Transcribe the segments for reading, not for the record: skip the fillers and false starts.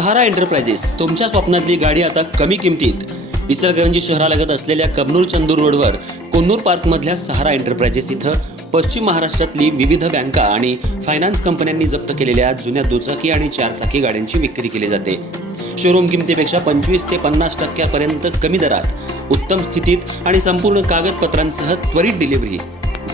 सहारा enterprises तुमच्या स्वप्नातली गाडी आता कमी किमतीत. इचलकरंजी शहरालगत असलेल्या कबनूर चंदूर रोडवर कोन्नूर पार्कमधल्या सहारा एंटरप्राइजेस इथं पश्चिम महाराष्ट्रातली विविध बँका आणि फायनान्स कंपन्यांनी जप्त केलेल्या जुन्या दुचाकी आणि चारचाकी गाड्यांची विक्री केली जाते. शोरूम किमतीपेक्षा 25 ते 50% कमी दरात, उत्तम स्थितीत आणि संपूर्ण कागदपत्रांसह त्वरित डिलिव्हरी.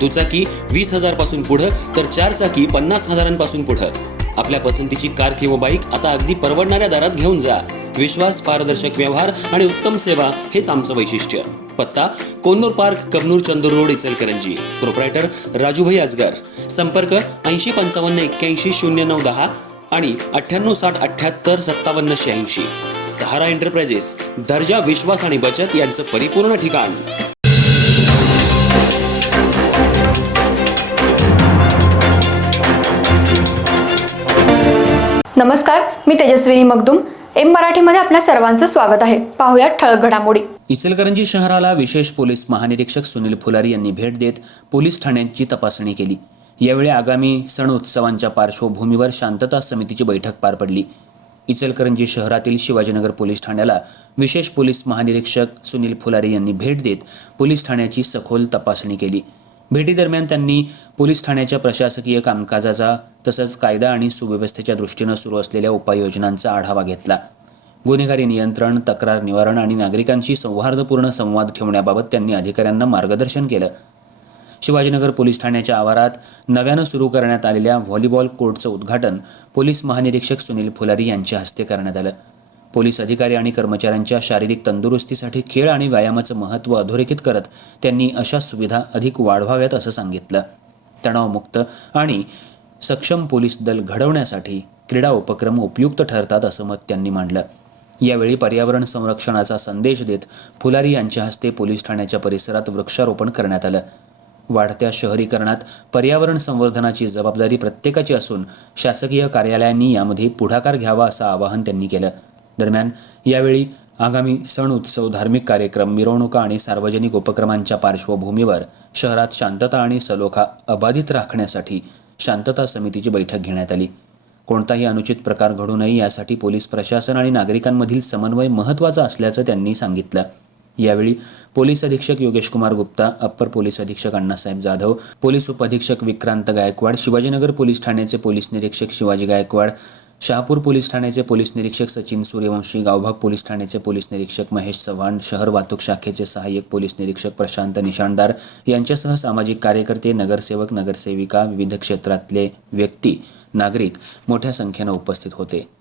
दुचाकी 20,000 पासून पुढे तर चारचाकी 50,000 पुढे. आपल्या पसंतीची कार किंवा बाईक आता अगदी परवडणाऱ्या दरात घेऊन जा. विश्वास, पारदर्शक व्यवहार आणि उत्तम सेवा हेच आमचं वैशिष्ट्य. पत्ता Konnur park, Kabnur Chandur road, Ichalkaranji. Proprietor Rajubhai Ajgar. संपर्क 8055810910 आणि 9860785786. सहारा एंटरप्राइजेस, दर्जा, विश्वास आणि बचत यांचं परिपूर्ण ठिकाण. नमस्कार, मी तेजस्विनी मगदूम. एम मराठीमध्ये आपल्या सर्वांचं स्वागत आहे. पाहूया ठळक घडामोडी. इचलकरंजी शहराला विशेष पोलीस महानिरीक्षक सुनील फुलारी यांनी भेट देत पोलीस ठाण्यांची तपासणी केली. यावेळी आगामी सण उत्सवांच्या पार्श्वभूमीवर शांतता समितीची बैठक पार पडली. इचलकरंजी शहरातील शिवाजीनगर पोलीस ठाण्याला विशेष पोलीस महानिरीक्षक सुनील फुलारी यांनी भेट देत पोलीस ठाण्याची सखोल तपासणी केली. भेटीदरम्यान त्यांनी पोलीस ठाण्याच्या प्रशासकीय कामकाजाचा तसंच कायदा आणि सुव्यवस्थेच्या दृष्टीनं सुरू असलेल्या उपाययोजनांचा आढावा घेतला. गुन्हेगारी नियंत्रण, तक्रार निवारण आणि नागरिकांशी सौहार्दपूर्ण संवाद ठेवण्याबाबत त्यांनी अधिकाऱ्यांना मार्गदर्शन केलं. शिवाजीनगर पोलीस ठाण्याच्या आवारात नव्यानं सुरू करण्यात आलेल्या व्हॉलीबॉल कोर्टचं उद्घाटन पोलीस महानिरीक्षक सुनील फुलारी यांच्या हस्ते करण्यात आलं. पोलीस अधिकारी आणि कर्मचाऱ्यांच्या शारीरिक तंदुरुस्तीसाठी खेळ आणि व्यायामाचं महत्त्व अधोरेखित करत त्यांनी अशा सुविधा अधिक वाढवाव्यात असं सांगितलं. तणावमुक्त आणि सक्षम पोलीस दल घडवण्यासाठी क्रीडा उपक्रम उपयुक्त ठरतात असं मत त्यांनी मांडलं. यावेळी पर्यावरण संरक्षणाचा संदेश देत फुलारी यांच्या हस्ते पोलीस ठाण्याच्या परिसरात वृक्षारोपण करण्यात आलं. वाढत्या शहरीकरणात पर्यावरण संवर्धनाची जबाबदारी प्रत्येकाची असून शासकीय कार्यालयांनी यामध्ये पुढाकार घ्यावा असं आवाहन त्यांनी केलं. दरम्यान यावेळी आगामी सण उत्सव, धार्मिक कार्यक्रम, मिरवणुका आणि सार्वजनिक उपक्रमांच्या पार्श्वभूमीवर शहरात शांतता आणि सलोखा अबाधित राखण्यासाठी शांतता समितीची बैठक घेण्यात आली. कोणताही अनुचित प्रकार घडू नये यासाठी पोलीस प्रशासन आणि नागरिकांमधील समन्वय महत्त्वाचा असल्याचं त्यांनी सांगितलं. यावेळी पोलीस अधीक्षक योगेश कुमार गुप्ता, अप्पर पोलीस अधीक्षक अण्णासाहेब जाधव, पोलीस उपअधीक्षक विक्रांत गायकवाड, शिवाजीनगर पोलीस ठाण्याचे पोलीस निरीक्षक शिवाजी गायकवाड, शहापूर पोलीस ठाण्याचे पोलीस निरीक्षक सचिन सूर्यवंशी, गावभाग पोलीस ठाण्याचे पोलीस निरीक्षक महेश चव्हाण, शहर वाहतूक शाखेचे सहाय्यक पोलीस निरीक्षक प्रशांत निशाणदार यांच्यासह सामाजिक कार्यकर्ते, नगरसेवक, नगरसेविका, विविध क्षेत्रातले व्यक्ती, नागरिक मोठ्या संख्येनं उपस्थित होते.